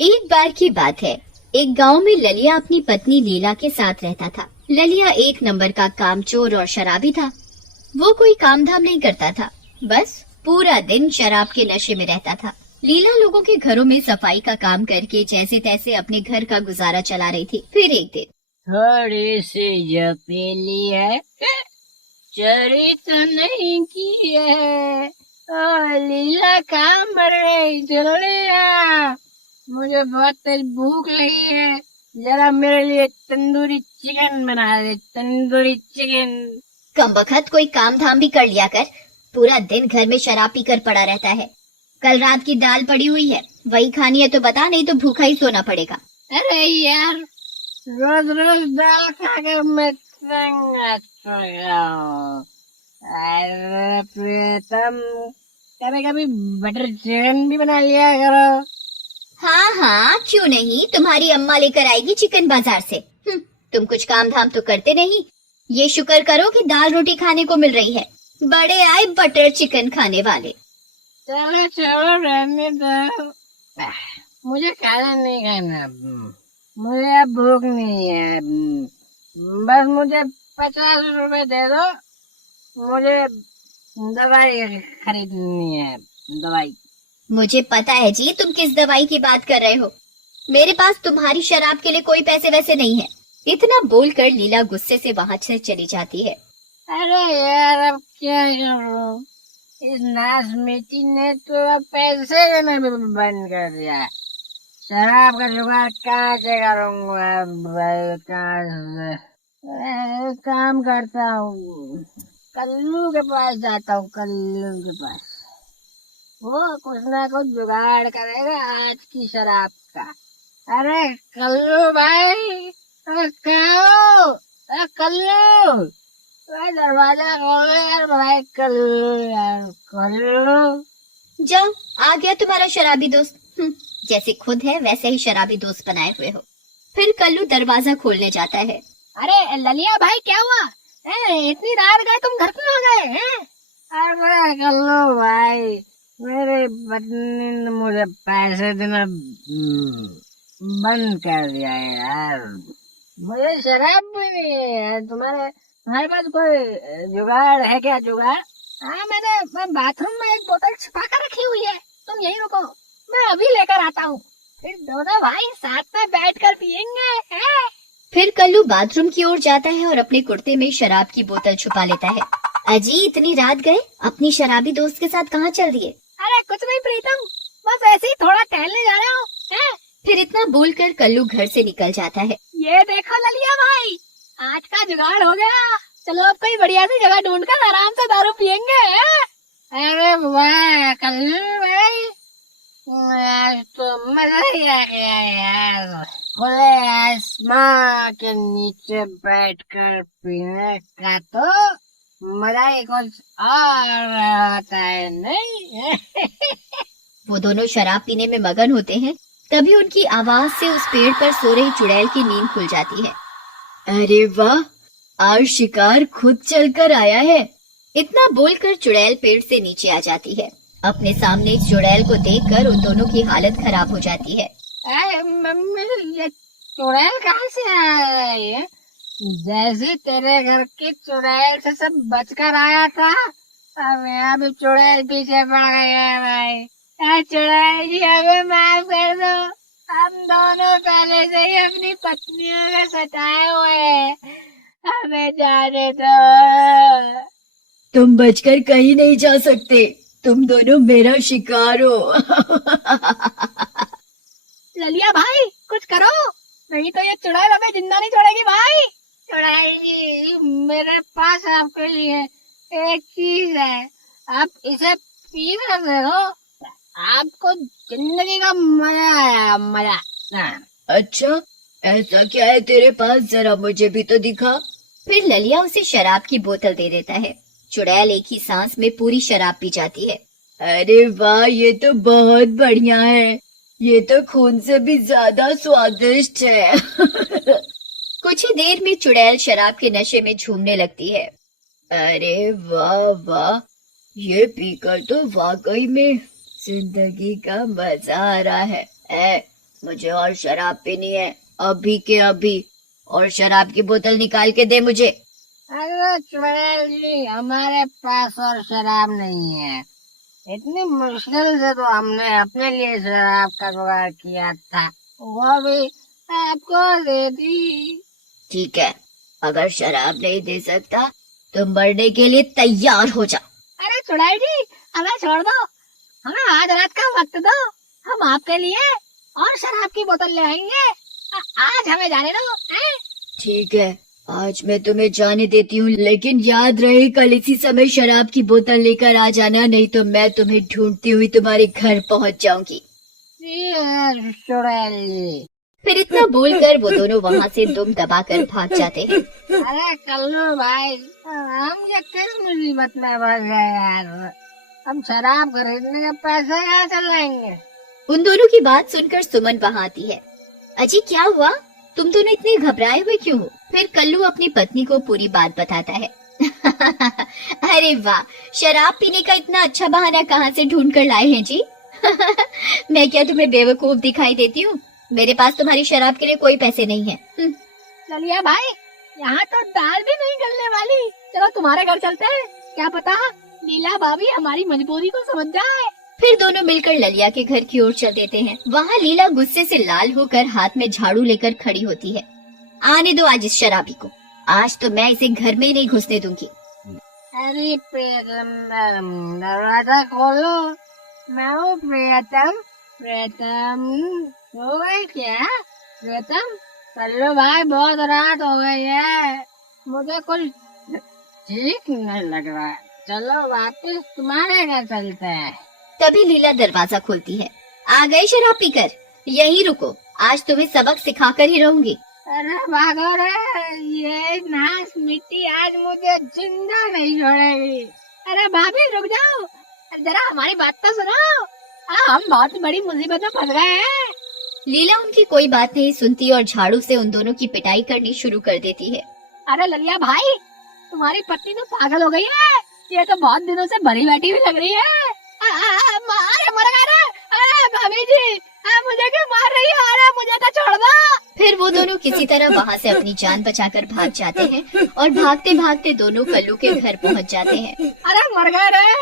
एक बार की बात है। एक गांव में ललिया अपनी पत्नी लीला के साथ रहता था। ललिया एक नंबर का कामचोर और शराबी था। वो कोई काम धाम नहीं करता था, बस पूरा दिन शराब के नशे में रहता था। लीला लोगों के घरों में सफाई का काम करके जैसे तैसे अपने घर का गुजारा चला रही थी। फिर एक दिन थोड़ी सी जो पी ली है, चोरी तो नहीं की है। लीला कहाँ मर गई? जल्दी आ, मुझे बहुत तेज भूख लगी है। जरा मेरे लिए तंदूरी चिकन बना दे, तंदूरी चिकन। कमबख्त कोई काम धाम भी कर लिया कर। पूरा दिन घर में शराब पीकर पड़ा रहता है। कल रात की दाल पड़ी हुई है, वही खानी है तो बता, नहीं तो भूखा ही सोना पड़ेगा। अरे यार, रोज रोज दाल खाकर मैं तंग आ चुका हूँ। अरे प्रीतम, कभी कभी बटर चिकन भी बना लिया करो। हाँ हाँ, क्यों नहीं, तुम्हारी अम्मा लेकर आएगी चिकन बाजार से। तुम कुछ काम धाम तो करते नहीं। ये शुक्र करो कि दाल रोटी खाने को मिल रही है। बड़े आए बटर चिकन खाने वाले। चलो चलो, रहने दो। मुझे खाना नहीं खाना। मुझे अब भूख नहीं है। बस मुझे 50 रुपए दे दो। मुझे दवाई खरीदनी है, दवाई। मुझे पता है जी, तुम किस दवाई की बात कर रहे हो। मेरे पास तुम्हारी शराब के लिए कोई पैसे वैसे नहीं है। इतना बोलकर लीला गुस्से से वहाँ से चली जाती है। अरे यार, अब क्या करूं? इस नासमती ने तो अब पैसे देना भी बंद कर दिया। शराब का जुगाड़ कहाँ से करूंगा? भाई कहाँ से? काम करता हूँ, कल्लू के पास जाता हूँ, कल्लू के पास। वो कुछ ना कुछ जुगाड़ करेगा आज की शराब का। अरे कल्लू भाई, कहाँ हो? कल्लू, दरवाजा खोलो यार भाई। कल्लू यार, कल्लू। जाओ, आ गया तुम्हारा शराबी दोस्त। जैसे खुद है वैसे ही शराबी दोस्त बनाए हुए हो। फिर कल्लू दरवाजा खोलने जाता है। अरे ललिया भाई, क्या हुआ? इतनी रात गए, तुम घर क्यों आ गए हैं? अरे कल्लू भाई, मेरे पत्नी ने मुझे पैसे देना बंद कर दिया है यार। मुझे शराब भी नहीं है। तुम्हारे पास कोई जुगाड़ है क्या? जुगाड़? हाँ, मैं बाथरूम में एक बोतल छुपा कर रखी हुई है। तुम यही रुको, मैं अभी लेकर आता हूँ। फिर दोनों भाई साथ में बैठकर पियेंगे, हैं? फिर कल्लू बाथरूम की ओर जाता है और अपने कुर्ते में शराब की बोतल छुपा लेता है। अजी, इतनी रात गए, अपनी शराबी दोस्त के साथ कहाँ चल दिए? अरे कुछ नहीं प्रीतम, बस ऐसे ही थोड़ा टहलने जा रहा हूँ, हैं? फिर इतना बोलकर कल्लू घर से निकल जाता है। ये देखो ललिया भाई, आज का जुगाड़ हो गया। चलो अब कोई बढ़िया सी जगह ढूंढकर आराम से दारू पियेंगे, हैं? अरे वाह कल्लू भाई, आज तो मजा ही आ गया यार। खुले आसमां के नीचे बैठकर पीने का तो मजा ही कुछ और होता है, नहीं? वो दोनों शराब पीने में मगन होते हैं। तभी उनकी आवाज से उस पेड़ पर सो रही चुड़ैल की नींद खुल जाती है। अरे वाह, आज शिकार खुद चलकर आया है। इतना बोलकर चुड़ैल पेड़ से नीचे आ जाती है। अपने सामने चुड़ैल को देखकर उन दोनों की हालत खराब हो जाती है। मम्मी, ये चुड़ैल कहाँ से आई है? जैसे तेरे घर की चुड़ैल से सब बचकर आया था, अब यहाँ भी चुड़ैल पीछे पड़ गई है भाई। चुड़ैल जी, हमें माफ कर दो। हम दोनों पहले से ही अपनी पत्नियों में सताए हुए हैं, हमें जाने दो। तुम बचकर कहीं नहीं जा सकते, तुम दोनों मेरा शिकार हो। ललिया भाई, कुछ करो, नहीं तो ये चुड़ैल हमें जिंदा नहीं छोड़ेगी भाई। चुड़ैल जी, मेरे पास आपके लिए एक चीज है, आप इसे पी सकते हो। आपको जिंदगी का मजा आया, मजा। अच्छा, ऐसा क्या है तेरे पास, जरा मुझे भी तो दिखा। फिर ललिया उसे शराब की बोतल दे देता है। चुड़ैल एक ही सांस में पूरी शराब पी जाती है। अरे वाह, ये तो बहुत बढ़िया है। ये तो खून से भी ज्यादा स्वादिष्ट है। कुछ ही देर में चुड़ैल शराब के नशे में झूमने लगती है। अरे वाह वाह, ये पीकर तो वाकई में जिंदगी का मजा आ रहा है। मुझे और शराब पीनी है, अभी के अभी। और शराब की बोतल निकाल के दे मुझे। अरे चुड़ैल जी, हमारे पास और शराब नहीं है। इतनी मुश्किल से तो हमने अपने लिए शराब का जुगाड़ किया था, वो भी आपको दे दी। ठीक है, अगर शराब नहीं दे सकता तो मरने के लिए तैयार हो जा। अरे चुड़ैल जी, हमें छोड़ दो, हमें आज रात का वक्त दो, हम आपके लिए और शराब की बोतल ले आएंगे। आज हमें जाने दो। हैं? ठीक है, आज मैं तुम्हें जाने देती हूँ, लेकिन याद रहे कल इसी समय शराब की बोतल लेकर आ जाना, नहीं तो मैं तुम्हें ढूंढती हुई तुम्हारे घर पहुँच जाऊंगी। चुड़ैल जी। फिर इतना बोलकर वो दोनों वहाँ से दुम दबाकर भाग जाते हैं। अरे कल्लू भाई, हम ये किस मुसीबत में फंस गए यार। हम शराब खरीदने के पैसे कहाँ से लाएंगे? उन दोनों की बात सुनकर सुमन वहाँ आती है। अजी क्या हुआ, तुम दोनों इतने घबराए हुए क्यों हो? फिर कल्लू अपनी पत्नी को पूरी बात बताता है। अरे वाह, शराब पीने का इतना अच्छा बहाना कहाँ से ढूंढ कर लाए हैं जी? मैं क्या तुम्हें बेवकूफ दिखाई देती हूँ? मेरे पास तुम्हारी शराब के लिए कोई पैसे नहीं है। ललिया भाई, यहाँ तो दाल भी नहीं गलने वाली। चलो तुम्हारे घर चलते हैं, क्या पता लीला भाभी हमारी मजबूरी को समझ जाए। फिर दोनों मिलकर ललिया के घर की ओर चल देते हैं। वहाँ लीला गुस्से से लाल होकर हाथ में झाड़ू लेकर खड़ी होती है। आने दो आज इस शराबी को, आज तो मैं इसे घर में ही नहीं घुसने दूंगी। अरे प्रियतम, दरवाजा खोलो। मैं हूँ प्रियतम। प्रियतम, हो गई क्या? प्रियतम, कल्लू भाई बहुत रात हो गई है, मुझे कुछ ठीक नहीं लग रहा है। चलो वापस तुम्हारे घर चलते हैं। तभी लीला दरवाजा खोलती है। आ गए शराब पीकर, यहीं रुको, आज तुम्हें सबक सिखाकर ही रहूंगी। अरे भागो रे, ये नाश मिट्टी आज मुझे जिंदा नहीं छोड़ेगी। अरे भाभी रुक जाओ, जरा हमारी बात तो सुनो। हम बहुत बड़ी मुसीबत में फंस गए हैं। लीला उनकी कोई बात नहीं सुनती और झाड़ू से उन दोनों की पिटाई करनी शुरू कर देती है। अरे ललिया भाई, तुम्हारी पत्नी तो पागल हो गई है, ये तो बहुत दिनों से भरी बैठी हुई लग रही है। अरे मर गया रे। अरे भाभी जी, मुझे क्यों मार रही है? अरे मुझे तो छोड़ दो। फिर वो दोनों किसी तरह वहाँ से अपनी जान बचाकर भाग जाते हैं और भागते भागते दोनों कल्लू के घर पहुँच जाते हैं। अरे मर गए रे।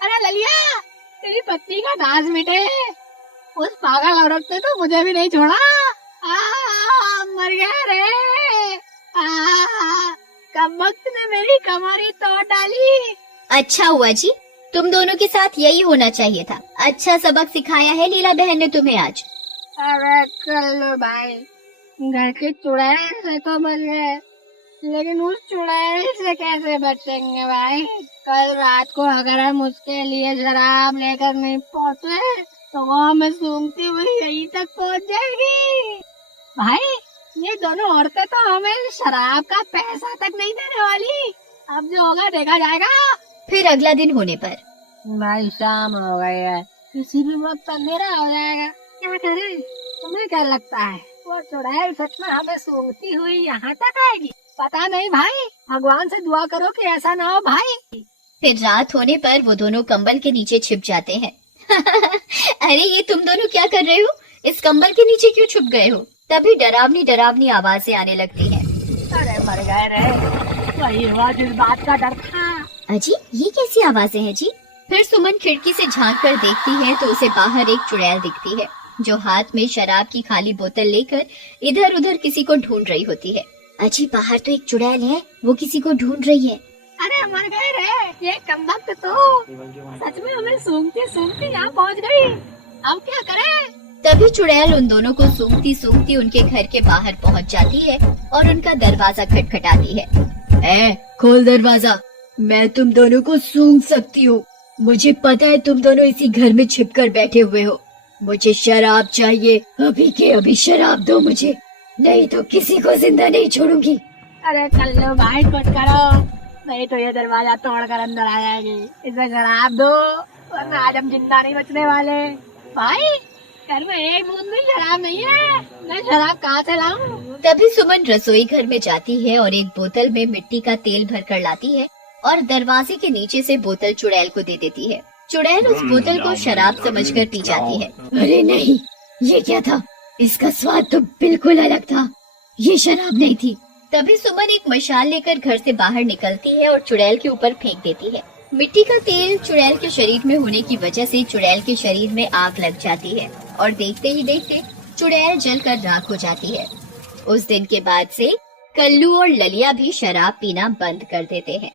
अरे ललिया, तेरी पत्नी का नाज मिटे, उस पागल औरत ने तो मुझे भी नहीं छोड़ा। मर गया रे। कम वक्त ने मेरी कमरी तोड़ डाली। अच्छा हुआ जी, तुम दोनों के साथ यही होना चाहिए था। अच्छा सबक सिखाया है लीला बहन ने तुम्हें आज। अरे कल्लू भाई, घर की चुड़ैल से तो बच गए, लेकिन उस चुड़ैल से कैसे बचेंगे भाई? कल रात को अगर हम उसके लिए शराब लेकर नहीं पहुँचे तो वो हमें सूंघती हुई यहीं तक पहुँच जाएगी। भाई, ये दोनों औरतें तो हमें शराब का पैसा तक नहीं देने वाली। अब जो होगा देखा जाएगा। फिर अगला दिन होने पर भाई शाम हो गई है, किसी भी वक्त अंधेरा हो जाएगा, क्या करें? तुम्हें क्या लगता है वो चुड़ैल सच में हमें सूंघती हुई यहाँ तक आएगी? पता नहीं भाई, भगवान से दुआ करो कि ऐसा ना हो भाई। फिर रात होने पर वो दोनों कंबल के नीचे छिप जाते हैं। अरे ये तुम दोनों क्या कर रहे हो? इस कंबल के नीचे क्यों छुप गए हो? तभी डरावनी डरावनी आवाजें आने लगती हैं। अरे मर गए रे, वही आवाज इस बात का डर था। अजी ये कैसी आवाजें हैं जी? फिर सुमन खिड़की से झांक कर देखती है तो उसे बाहर एक चुड़ैल दिखती है जो हाथ में शराब की खाली बोतल लेकर इधर उधर किसी को ढूंढ रही होती है। अजी बाहर तो एक चुड़ैल है, वो किसी को ढूंढ रही है। अरे मर गए रे, ये कमबख्त तो सच में हमें सूंघती सूंघती यहाँ पहुँच गई। अब क्या करें? तभी चुड़ैल उन दोनों को सूंघती सूंघती उनके घर के बाहर पहुंच जाती है और उनका दरवाजा खटखटाती है। खोल दरवाजा, मैं तुम दोनों को सूंघ सकती हूँ। मुझे पता है तुम दोनों इसी घर में छिपकर बैठे हुए हो। मुझे शराब चाहिए, अभी के अभी शराब दो मुझे, नहीं तो किसी को जिंदा नहीं छोड़ूंगी। अरे कल्लू भाई कुछ करो, नहीं तो ये दरवाजा तोड़कर अंदर आ जाएगी। इसमें शराब दो, वरना आज हम जिंदा नहीं बचने वाले। भाई, घर में एक बूंद भी शराब नहीं है, मैं शराब कहाँ से लाऊं? तभी सुमन रसोई घर में जाती है और एक बोतल में मिट्टी का तेल भरकर लाती है और दरवाजे के नीचे से बोतल चुड़ैल को दे देती है। चुड़ैल उस बोतल को शराब समझकर पी जाती है। अरे नहीं, ये क्या था? इसका स्वाद तो बिल्कुल अलग था, ये शराब नहीं थी। तभी सुमन एक मशाल लेकर घर से बाहर निकलती है और चुड़ैल के ऊपर फेंक देती है। मिट्टी का तेल चुड़ैल के शरीर में होने की वजह से चुड़ैल के शरीर में आग लग जाती है और देखते ही देखते चुड़ैल जलकर राख हो जाती है। उस दिन के बाद से कल्लू और ललिया भी शराब पीना बंद कर देते हैं।